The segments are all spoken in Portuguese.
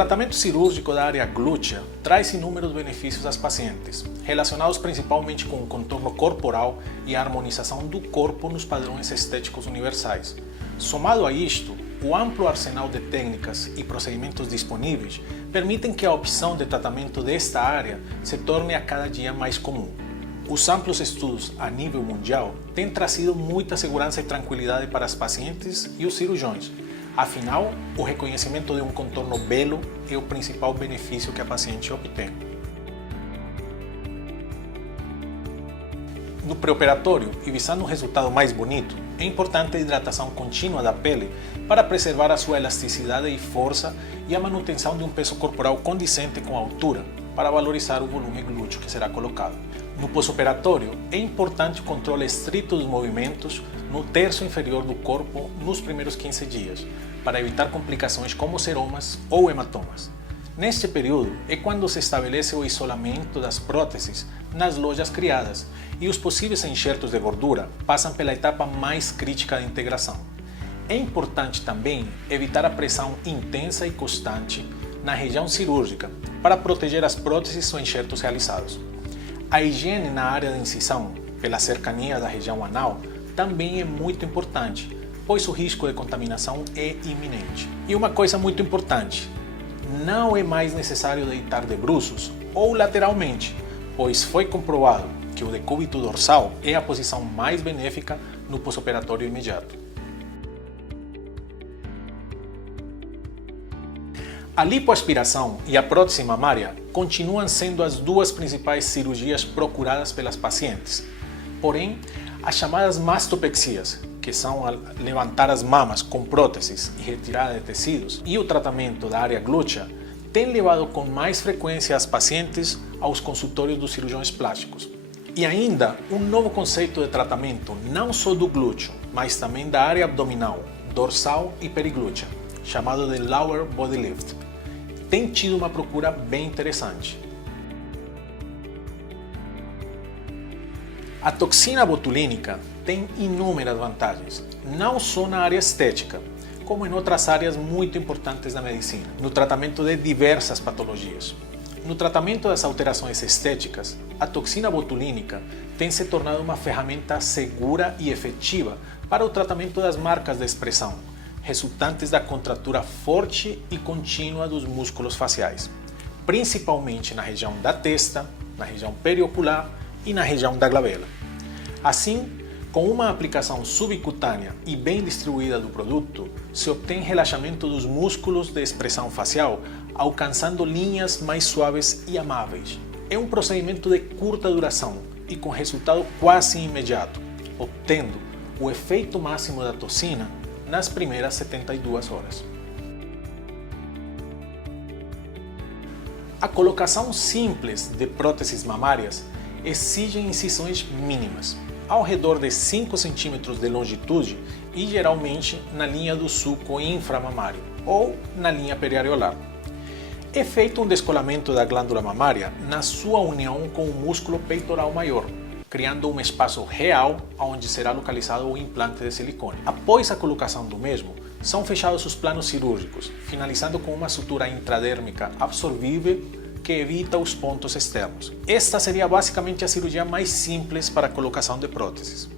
tratamento cirúrgico da área glútea traz inúmeros benefícios às pacientes, relacionados principalmente com o contorno corporal e a harmonização do corpo nos padrões estéticos universais. Somado a isto, o amplo arsenal de técnicas e procedimentos disponíveis permitem que a opção de tratamento desta área se torne a cada dia mais comum. Os amplos estudos a nível mundial têm trazido muita segurança e tranquilidade para as pacientes e os cirurgiões. Afinal, o reconhecimento de um contorno belo é o principal benefício que a paciente obtém. No pré-operatório, e visando um resultado mais bonito, é importante a hidratação contínua da pele para preservar a sua elasticidade e força e a manutenção de um peso corporal condizente com a altura para valorizar o volume glúteo que será colocado. No pós-operatório, é importante o controle estrito dos movimentos no terço inferior do corpo nos primeiros 15 dias, para evitar complicações como seromas ou hematomas. Neste período é quando se estabelece o isolamento das próteses nas lojas criadas e os possíveis enxertos de gordura passam pela etapa mais crítica da integração. É importante também evitar a pressão intensa e constante na região cirúrgica para proteger as próteses ou enxertos realizados. A higiene na área da incisão, pela cercania da região anal, também é muito importante, pois o risco de contaminação é iminente. E uma coisa muito importante, não é mais necessário deitar de bruços ou lateralmente, pois foi comprovado que o decúbito dorsal é a posição mais benéfica no pós-operatório imediato. A lipoaspiração e a prótese mamária continuam sendo as duas principais cirurgias procuradas pelas pacientes. Porém, as chamadas mastopexias, que são levantar as mamas com próteses e retirada de tecidos, e o tratamento da área glútea, têm levado com mais frequência as pacientes aos consultórios dos cirurgiões plásticos. E ainda, um novo conceito de tratamento não só do glúteo, mas também da área abdominal, dorsal e periglútea, chamado de Lower Body Lift, tem tido uma procura bem interessante. A toxina botulínica tem inúmeras vantagens, não só na área estética, como em outras áreas muito importantes da medicina, no tratamento de diversas patologias. No tratamento das alterações estéticas, a toxina botulínica tem se tornado uma ferramenta segura e efetiva para o tratamento das marcas de expressão, resultantes da contratura forte e contínua dos músculos faciais, principalmente na região da testa, na região periocular e na região da glabela. Assim, com uma aplicação subcutânea e bem distribuída do produto, se obtém relaxamento dos músculos de expressão facial, alcançando linhas mais suaves e amáveis. É um procedimento de curta duração e com resultado quase imediato, obtendo o efeito máximo da toxina nas primeiras 72 horas. A colocação simples de próteses mamárias exige incisões mínimas, ao redor de 5 cm de longitude e geralmente na linha do sulco inframamário ou na linha periareolar. É feito um descolamento da glândula mamária na sua união com o músculo peitoral maior, criando um espaço real onde será localizado o implante de silicone. Após a colocação do mesmo, são fechados os planos cirúrgicos, finalizando com uma sutura intradérmica absorvível que evita os pontos externos. Esta seria basicamente a cirurgia mais simples para a colocação de próteses.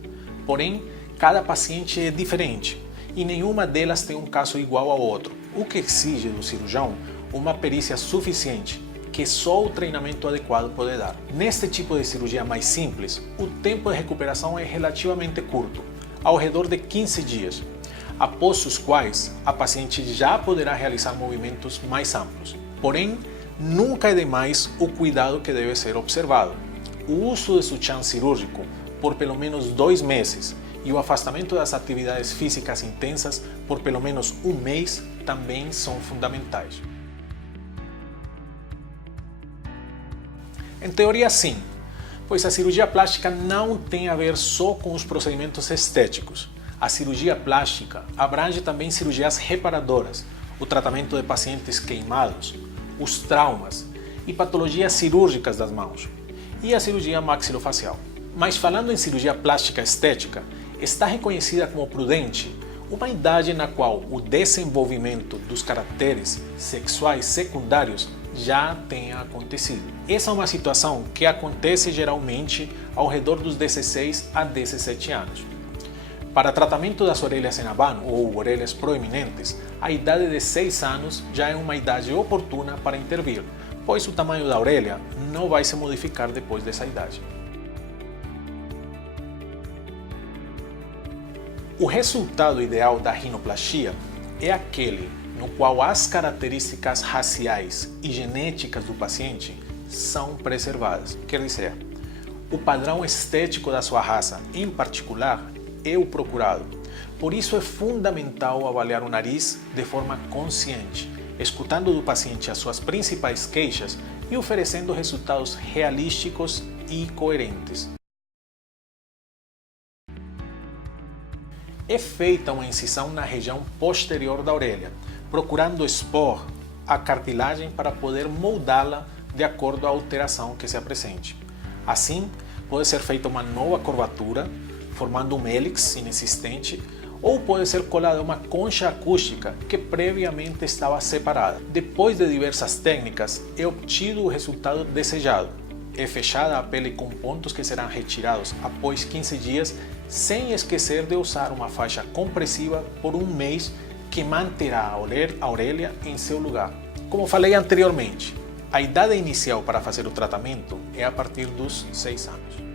Porém, cada paciente é diferente e nenhuma delas tem um caso igual ao outro, o que exige do cirurgião uma perícia suficiente que só o treinamento adequado pode dar. Neste tipo de cirurgia mais simples, o tempo de recuperação é relativamente curto, ao redor de 15 dias, após os quais a paciente já poderá realizar movimentos mais amplos. Porém, nunca é demais o cuidado que deve ser observado. O uso de sutiã cirúrgico por pelo menos 2 meses e o afastamento das atividades físicas intensas por pelo menos 1 mês também são fundamentais. Em teoria, sim, pois a cirurgia plástica não tem a ver só com os procedimentos estéticos. A cirurgia plástica abrange também cirurgias reparadoras, o tratamento de pacientes queimados, os traumas e patologias cirúrgicas das mãos, e a cirurgia maxilofacial. Mas falando em cirurgia plástica estética, está reconhecida como prudente uma idade na qual o desenvolvimento dos caracteres sexuais secundários já tenha acontecido. Essa é uma situação que acontece geralmente ao redor dos 16 a 17 anos. Para tratamento das orelhas em abano ou orelhas proeminentes, a idade de 6 anos já é uma idade oportuna para intervir, pois o tamanho da orelha não vai se modificar depois dessa idade. O resultado ideal da rinoplastia é aquele no qual as características raciais e genéticas do paciente são preservadas. Quer dizer, o padrão estético da sua raça, em particular, é o procurado. Por isso é fundamental avaliar o nariz de forma consciente, escutando do paciente as suas principais queixas e oferecendo resultados realísticos e coerentes. É feita uma incisão na região posterior da orelha, procurando expor a cartilagem para poder moldá-la de acordo à alteração que se apresente. Assim, pode ser feita uma nova curvatura, formando um hélix inexistente, ou pode ser colada uma concha acústica que previamente estava separada. Depois de diversas técnicas, é obtido o resultado desejado. É fechada a pele com pontos que serão retirados após 15 dias, sem esquecer de usar uma faixa compressiva por um mês que manterá a orelha em seu lugar. Como falei anteriormente, a idade inicial para fazer o tratamento é a partir dos 6 anos.